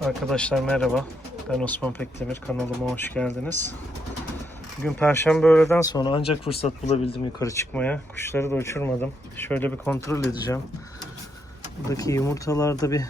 Arkadaşlar merhaba. Ben Osman Pekdemir. Kanalıma hoş geldiniz. Bugün Perşembe öğleden sonra ancak fırsat bulabildim yukarı çıkmaya. Kuşları da uçurmadım. Şöyle bir kontrol edeceğim. Buradaki yumurtalarda bir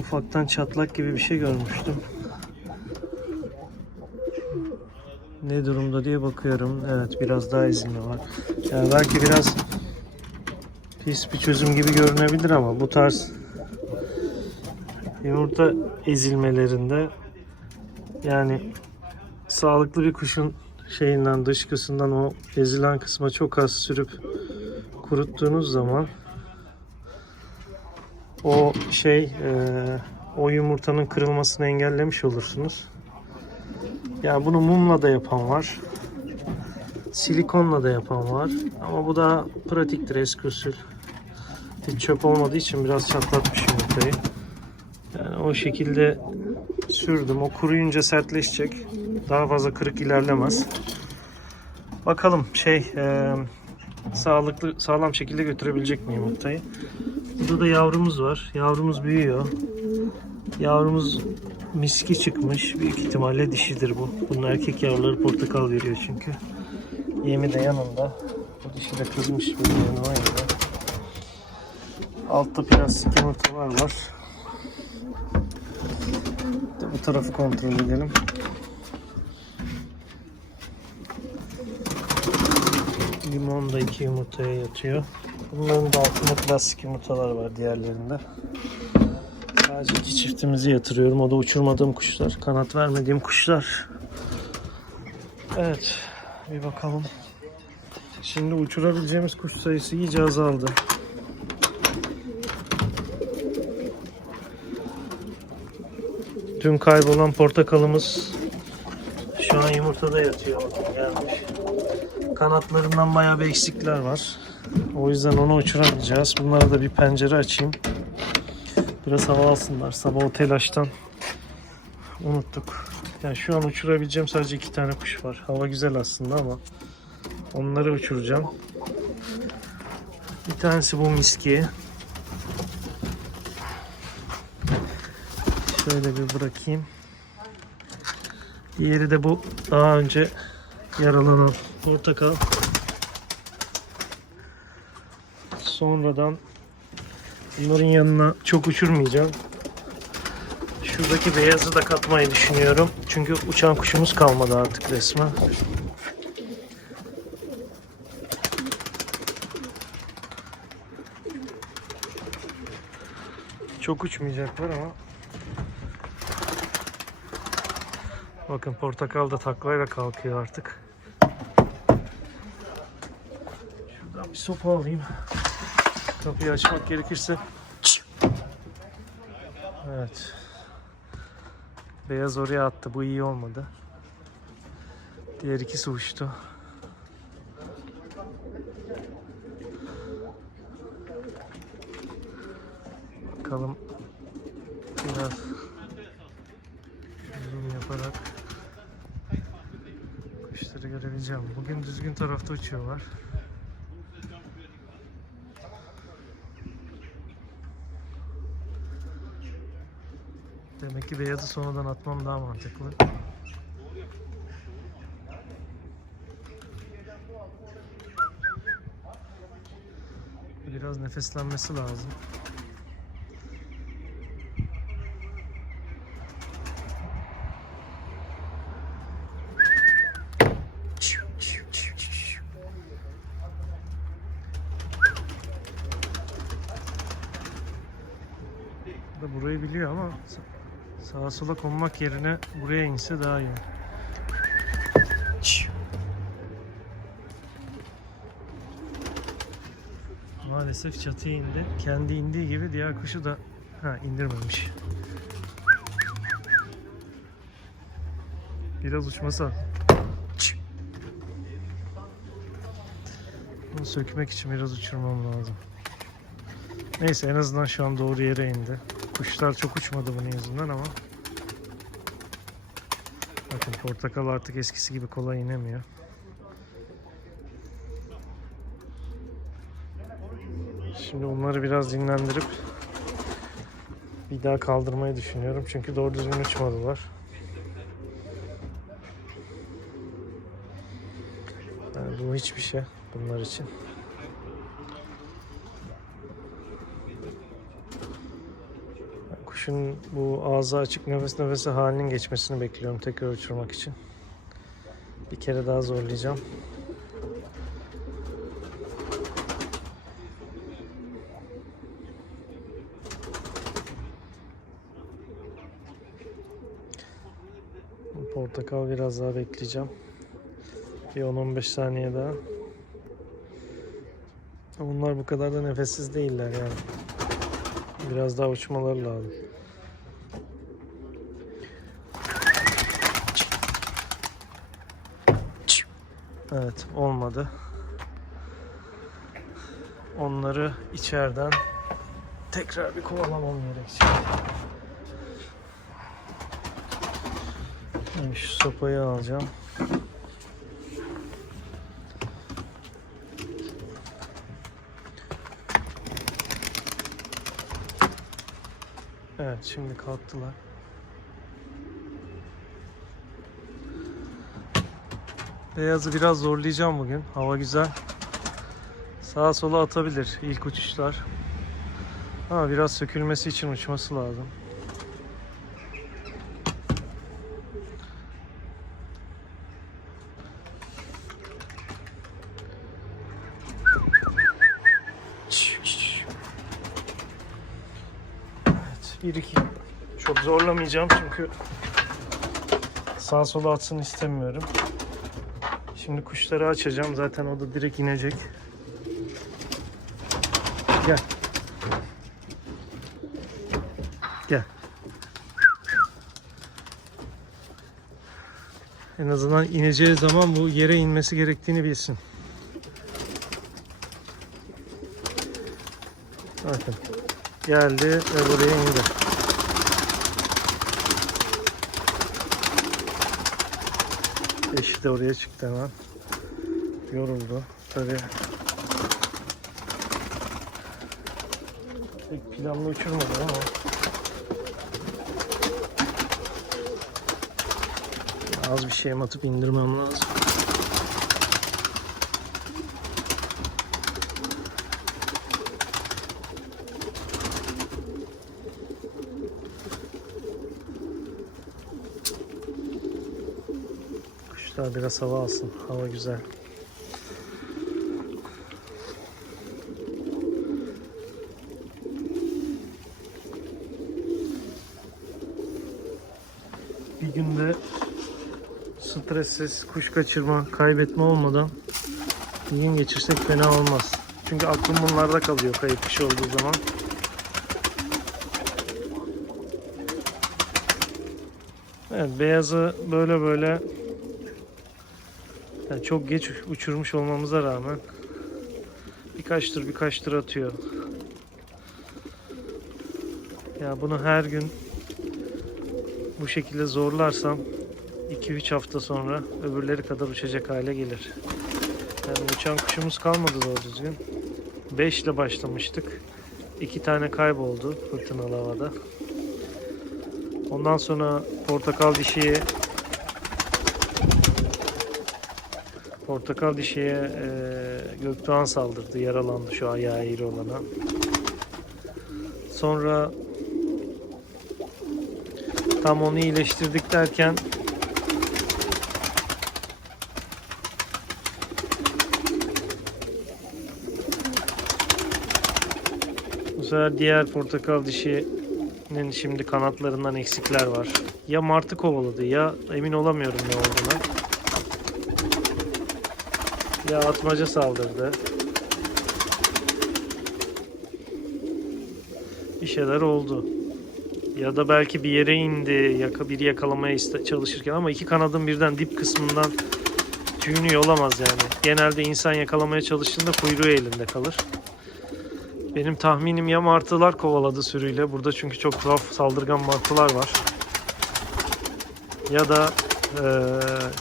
ufaktan çatlak gibi bir şey görmüştüm. Ne durumda diye bakıyorum. Evet biraz daha ezilme var. Yani belki biraz pis bir çözüm gibi görünebilir ama bu tarz yumurta ezilmelerinde yani sağlıklı bir kuşun şeyinden dışkısından o ezilen kısma çok az sürüp kuruttuğunuz zaman o şey e, o yumurtanın kırılmasını engellemiş olursunuz. Yani bunu mumla da yapan var. Silikonla da yapan var. Ama bu da pratiktir eski usul. Hiç çöp olmadığı için biraz çatlatmış yumurtayı. O şekilde sürdüm. O kuruyunca sertleşecek. Daha fazla kırık ilerlemez. Bakalım şey e, sağlıklı sağlam şekilde götürebilecek mi yumurtayı? Burada da yavrumuz var. Yavrumuz büyüyor. Yavrumuz miski çıkmış. Büyük ihtimalle dişidir bu. Bunun erkek yavruları portakal veriyor çünkü. Yemi de yanında. Bu dişi de kızmış benim yanıma. Altta plastik yumurtalar var. Tarafı kontrol edelim. Limon da iki yumurtaya yatıyor. Bunların da altında plastik yumurtalar var diğerlerinde. Sadece iki çiftimizi yatırıyorum. O da uçurmadığım kuşlar. Kanat vermediğim kuşlar. Evet. Bir bakalım. Şimdi uçurabileceğimiz kuş sayısı iyice azaldı. Dün kaybolan portakalımız şu an yumurtada yatıyor. Gelmiş. Kanatlarından bayağı bir eksikler var. O yüzden onu uçuramayacağız. Bunlara da bir pencere açayım. Biraz hava alsınlar. Sabah o telaştan unuttuk. Yani şu an uçurabileceğim sadece iki tane kuş var. Hava güzel aslında ama onları uçuracağım. Bir tanesi bu miski. Şöyle bir bırakayım. Diğeri de bu daha önce yaralanan portakal. Sonradan bunların yanına çok uçurmayacağım. Şuradaki beyazı da katmayı düşünüyorum. Çünkü uçan kuşumuz kalmadı artık resmen. Çok uçmayacaklar ama Bakın portakal da taklayla kalkıyor artık. Şuradan bir sopa alayım. Kapıyı açmak gerekirse. Evet. Beyaz oraya attı. Bu iyi olmadı. Diğer ikisi uçtu. Bakalım biraz zoom yaparak kuşları görebileceğim. Tarafta uçuyorlar. Demek ki beyazı sonradan atmam daha mantıklı. Biraz nefeslenmesi lazım. Bu da burayı biliyor ama sa- sağa sola konmak yerine buraya inse daha iyi. Maalesef çatıya indi. Kendi indiği gibi diğer kuşu da ha indirmemiş. Biraz uçmasa. Bunu sökmek için biraz uçurmam lazım. Neyse en azından şu an doğru yere indi. Kuşlar çok uçmadı bunun yüzünden ama. Bakın portakal artık eskisi gibi kolay inemiyor. Şimdi onları biraz dinlendirip Bir daha kaldırmayı düşünüyorum çünkü doğru düzgün uçmadılar. Yani bu hiçbir şey bunlar için. Kuşun bu ağzı açık nefes nefese halinin geçmesini bekliyorum tekrar uçurmak için. Bir kere daha zorlayacağım. Portakal biraz daha bekleyeceğim. Bir 10-15 saniye daha. Bunlar bu kadar da nefessiz değiller yani. Biraz daha uçmaları lazım. Evet olmadı. Onları içeriden tekrar bir kovalamam gerekecek. Yani şu sopayı alacağım. Evet şimdi kalktılar. Beyazı biraz zorlayacağım bugün. Hava güzel. Sağa sola atabilir ilk uçuşlar. Ama biraz sökülmesi için uçması lazım. Evet, bir iki çok zorlamayacağım çünkü sağa sola atsın istemiyorum. Şimdi kuşları açacağım. Zaten o da direkt inecek. Gel. Gel. En azından ineceği zaman bu yere inmesi gerektiğini bilsin. Bakın. Geldi ve buraya indi. Eşi de oraya çıktı hemen. Yoruldu. Tabii. Pek planlı uçurmadı ama. Az bir şey atıp indirmem lazım. Kuşlar biraz hava alsın. Hava güzel. Bir günde stressiz, kuş kaçırma, kaybetme olmadan bir gün geçirsek fena olmaz. Çünkü aklım bunlarda kalıyor kayıp kuş olduğu zaman. Evet, beyazı böyle böyle yani çok geç uçurmuş olmamıza rağmen birkaç tır birkaç tır atıyor. Ya bunu her gün bu şekilde zorlarsam 2-3 hafta sonra öbürleri kadar uçacak hale gelir. Yani uçan kuşumuz kalmadı doğru düzgün. 5 ile başlamıştık. 2 tane kayboldu fırtınalı havada. Ondan sonra portakal dişiye Portakal dişiye e, Gökdoğan saldırdı. Yaralandı şu ayağı eğri olana. Sonra tam onu iyileştirdik derken bu sefer diğer portakal dişinin şimdi kanatlarından eksikler var. Ya martı kovaladı ya emin olamıyorum ne olduğuna. Ya atmaca saldırdı. Bir şeyler oldu. Ya da belki bir yere indi, yaka bir yakalamaya çalışırken ama iki kanadın birden dip kısmından tüyünü yolamaz yani. Genelde insan yakalamaya çalıştığında kuyruğu elinde kalır. Benim tahminim ya martılar kovaladı sürüyle. Burada çünkü çok tuhaf saldırgan martılar var. Ya da eee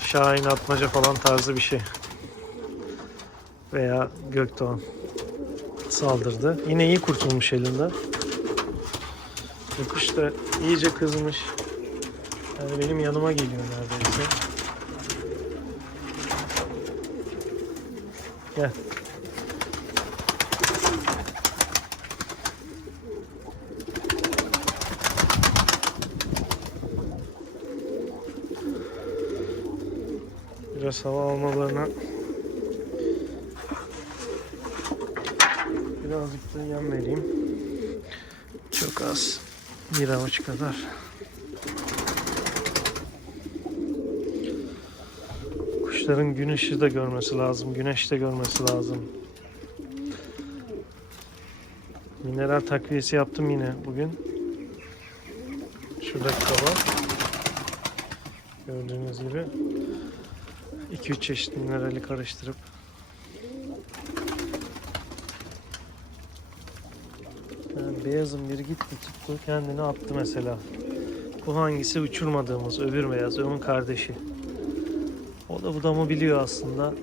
Şahin atmaca falan tarzı bir şey veya Gökdoğan saldırdı. Yine iyi kurtulmuş elinde. Bu kuş da iyice kızmış. Yani benim yanıma geliyor neredeyse. Gel. Biraz hava almalarına birazcık da yem vereyim. Çok az. Bir avuç kadar. Kuşların gün ışığı da görmesi lazım. Güneş de görmesi lazım. Mineral takviyesi yaptım yine bugün. Şuradaki kaba. Gördüğünüz gibi. 2-3 çeşit minerali karıştırıp beyazın biri gitti tuttu kendini attı mesela. Bu hangisi uçurmadığımız öbür beyaz onun kardeşi. O da bu da mı biliyor aslında.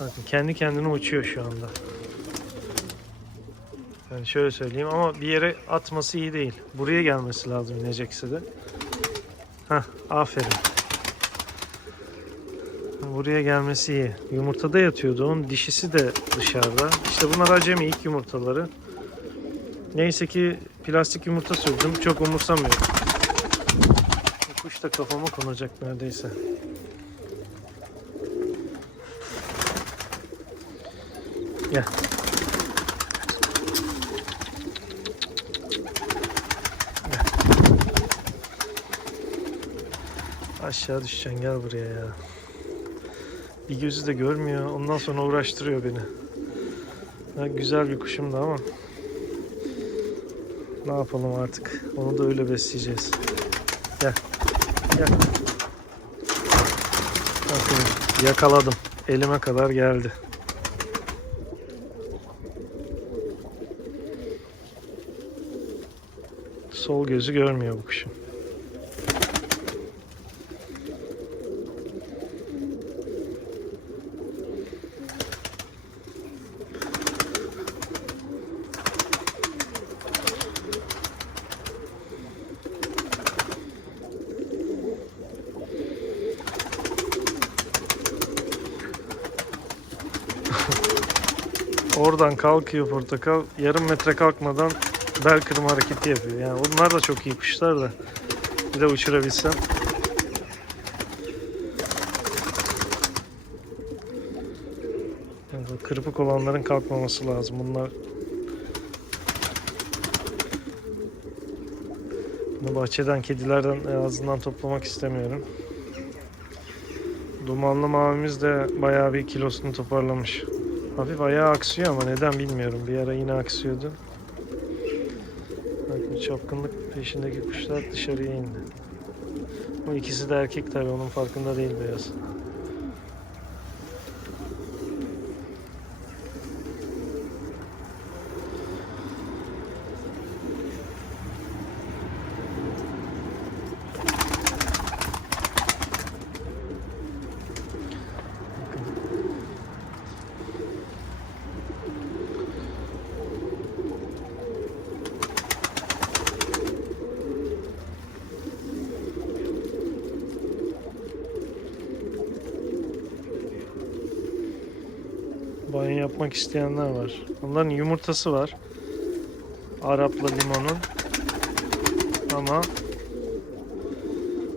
Bakın kendi kendine uçuyor şu anda. Yani şöyle söyleyeyim ama bir yere atması iyi değil. Buraya gelmesi lazım inecekse de. Hah aferin. Buraya gelmesi iyi. Yumurtada yatıyordu. Onun dişisi de dışarıda. İşte bunlar acemi ilk yumurtaları. Neyse ki plastik yumurta sürdüm. Çok umursamıyorum. Kuş da kafama konacak neredeyse. Gel. Gel. Aşağı düşeceksin gel buraya ya. Bir gözü de görmüyor. Ondan sonra uğraştırıyor beni. Ya güzel bir kuşumdu ama ne yapalım artık. Onu da öyle besleyeceğiz. Gel. Gel. Bakın yakaladım. Elime kadar geldi. Sol gözü görmüyor bu kuşun. Oradan kalkıyor portakal. Yarım metre kalkmadan bel kırma hareketi yapıyor. Yani onlar da çok iyi kuşlar da. Bir de uçurabilsem. Yani kırpık olanların kalkmaması lazım. Bunlar Bunu bahçeden kedilerden ağzından toplamak istemiyorum. Dumanlı mavimiz de bayağı bir kilosunu toparlamış. Hafif ayağı aksıyor ama neden bilmiyorum. Bir ara yine aksıyordu. Bakın çapkınlık peşindeki kuşlar dışarıya indi. Bu ikisi de erkek tabi onun farkında değil beyaz. Yapmak isteyenler var. Onların yumurtası var. Arap'la limonun. Ama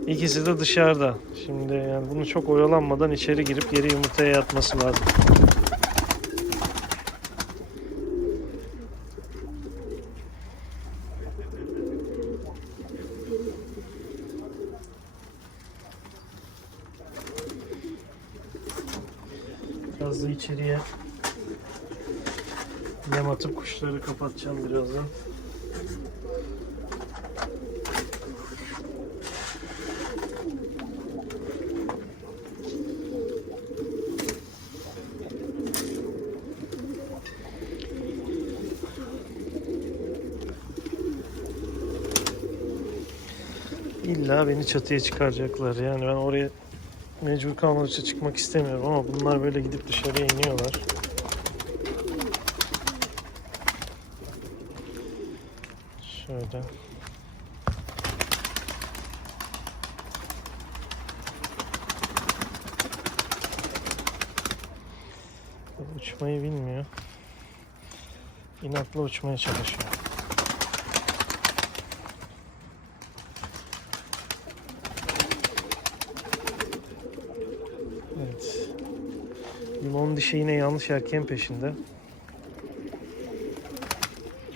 ikisi de dışarıda. Şimdi yani bunu çok oyalanmadan içeri girip geri yumurtaya yatması lazım. Biraz da içeriye yem atıp kuşları kapatacağım birazdan. İlla beni çatıya çıkaracaklar. Yani ben oraya mecbur kalmadıkça çıkmak istemiyorum ama bunlar böyle gidip dışarıya iniyorlar. Şöyle. Uçmayı bilmiyor. İnatla uçmaya çalışıyor. Evet. Limon dişi yine yanlış erkeğin peşinde.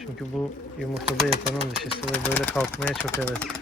Çünkü bu yumurtada yatanın dişisi ve böyle kalkmaya çok evet.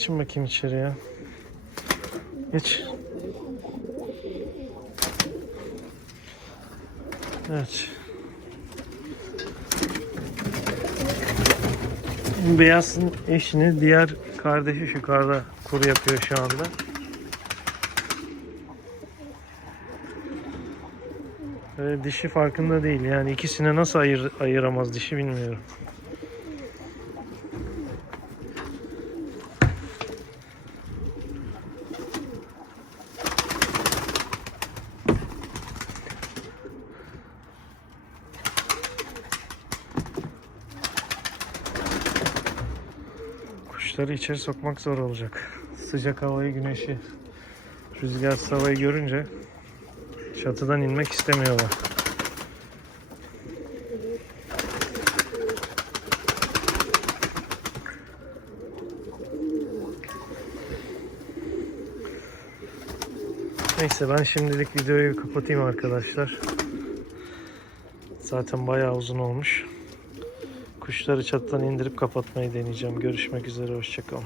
Geçin bakayım içeriye. Geç. Evet. Beyazın eşini diğer kardeşi yukarıda kuru yapıyor şu anda. Ve dişi farkında değil. Yani ikisini nasıl ayır, ayıramaz dişi bilmiyorum. Kuşları içeri sokmak zor olacak. Sıcak havayı, güneşi, rüzgar havayı görünce çatıdan inmek istemiyorlar. Neyse ben şimdilik videoyu kapatayım arkadaşlar. Zaten bayağı uzun olmuş. Kuşları çatıdan indirip kapatmayı deneyeceğim. Görüşmek üzere, hoşçakalın.